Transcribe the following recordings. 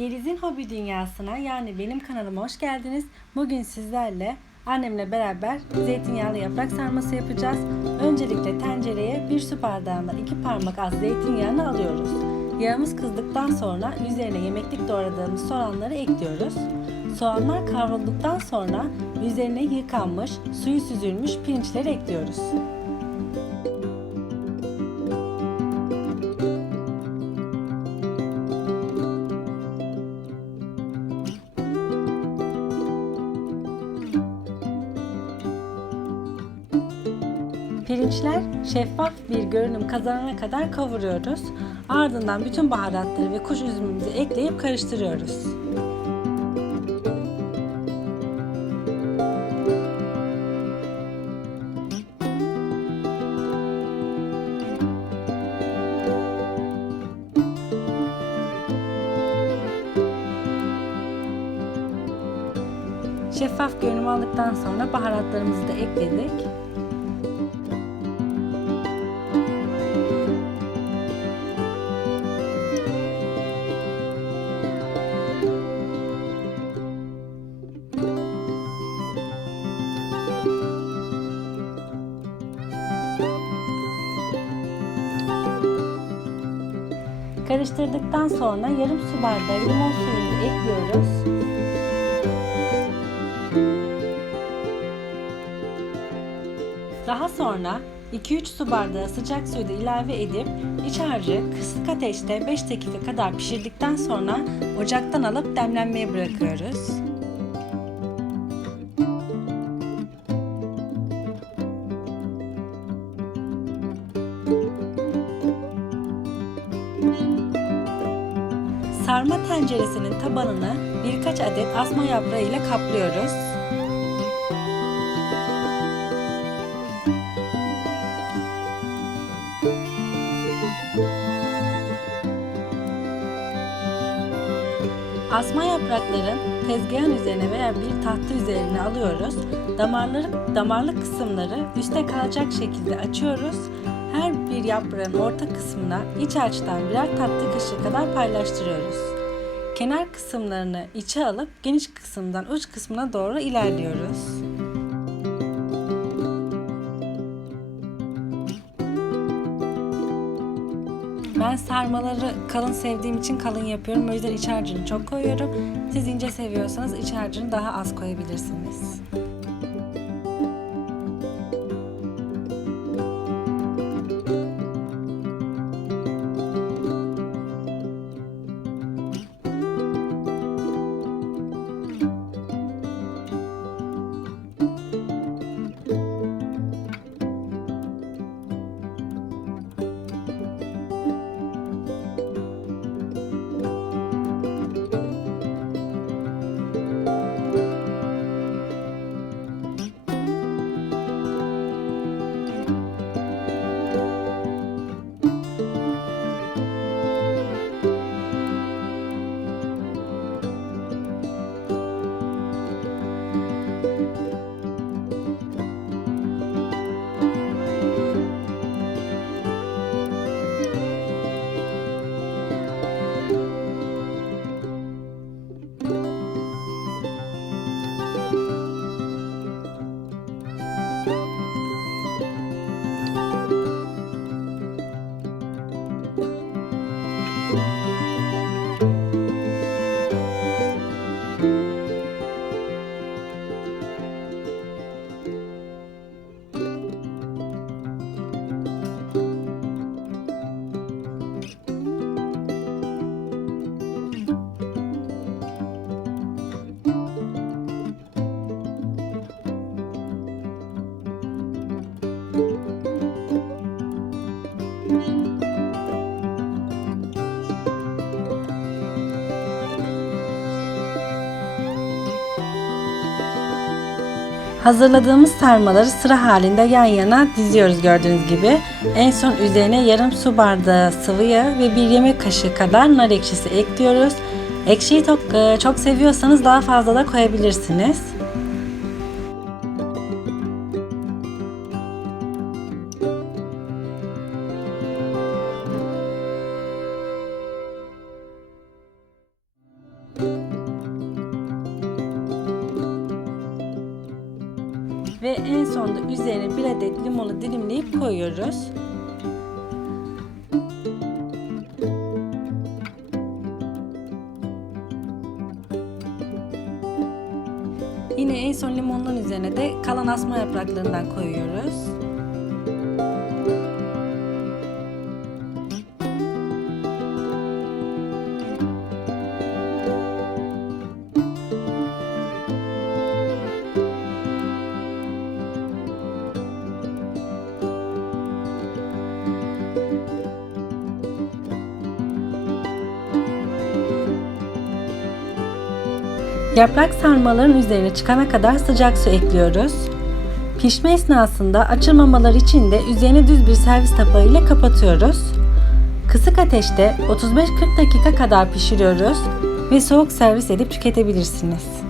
Yeliz'in hobi dünyasına yani benim kanalıma hoş geldiniz. Bugün sizlerle annemle beraber zeytinyağlı yaprak sarması yapacağız. Öncelikle tencereye bir su bardağından iki parmak az zeytinyağını alıyoruz. Yağımız kızdıktan sonra üzerine yemeklik doğradığımız soğanları ekliyoruz. Soğanlar kavrulduktan sonra üzerine yıkanmış, suyu süzülmüş pirinçleri ekliyoruz. Pirinçler şeffaf bir görünüm kazanana kadar kavuruyoruz. Ardından bütün baharatları ve kuş üzümümüzü ekleyip karıştırıyoruz. Şeffaf görünüm aldıktan sonra baharatlarımızı da ekledik. Karıştırdıktan sonra yarım su bardağı limon suyunu ekliyoruz. Daha sonra 2-3 su bardağı sıcak suyu da ilave edip iç harcı kısık ateşte 5 dakika kadar pişirdikten sonra ocaktan alıp demlenmeye bırakıyoruz. Sarma tenceresinin tabanını birkaç adet asma yaprağı ile kaplıyoruz. Asma yaprakların tezgahın üzerine veya bir tahta üzerine alıyoruz. Damarları, damarlı kısımları üste kalacak şekilde açıyoruz. Her bir yaprağın orta kısmına iç harçtan birer tatlı kaşığı kadar paylaştırıyoruz. Kenar kısımlarını içe alıp geniş kısımdan uç kısmına doğru ilerliyoruz. Ben sarmaları kalın sevdiğim için kalın yapıyorum. O yüzden iç harcını çok koyuyorum. Siz ince seviyorsanız iç harcını daha az koyabilirsiniz. Hazırladığımız sarmaları sıra halinde yan yana diziyoruz gördüğünüz gibi. En son üzerine yarım su bardağı sıvı yağ ve bir yemek kaşığı kadar nar ekşisi ekliyoruz. Ekşiyi çok, e, çok seviyorsanız daha fazla da koyabilirsiniz. Ve en sonda üzerine bir adet limonu dilimleyip koyuyoruz. Yine en son limonun üzerine de kalan asma yapraklarından koyuyoruz. Yaprak sarmaların üzerine çıkana kadar sıcak su ekliyoruz. Pişme esnasında açılmamaları için de üzerine düz bir servis tabağı ile kapatıyoruz. Kısık ateşte 35-40 dakika kadar pişiriyoruz ve soğuk servis edip tüketebilirsiniz.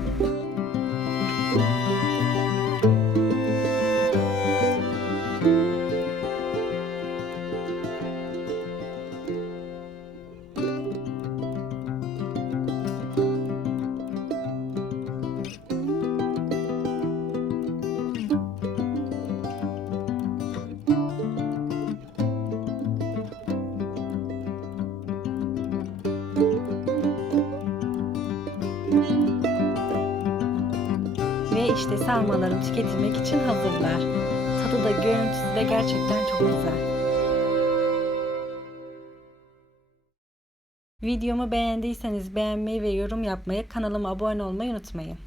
Ve işte sarmalarım tüketilmek için hazırlar. Tadı da görüntüsü de gerçekten çok güzel. Videomu beğendiyseniz beğenmeyi ve yorum yapmayı, kanalıma abone olmayı unutmayın.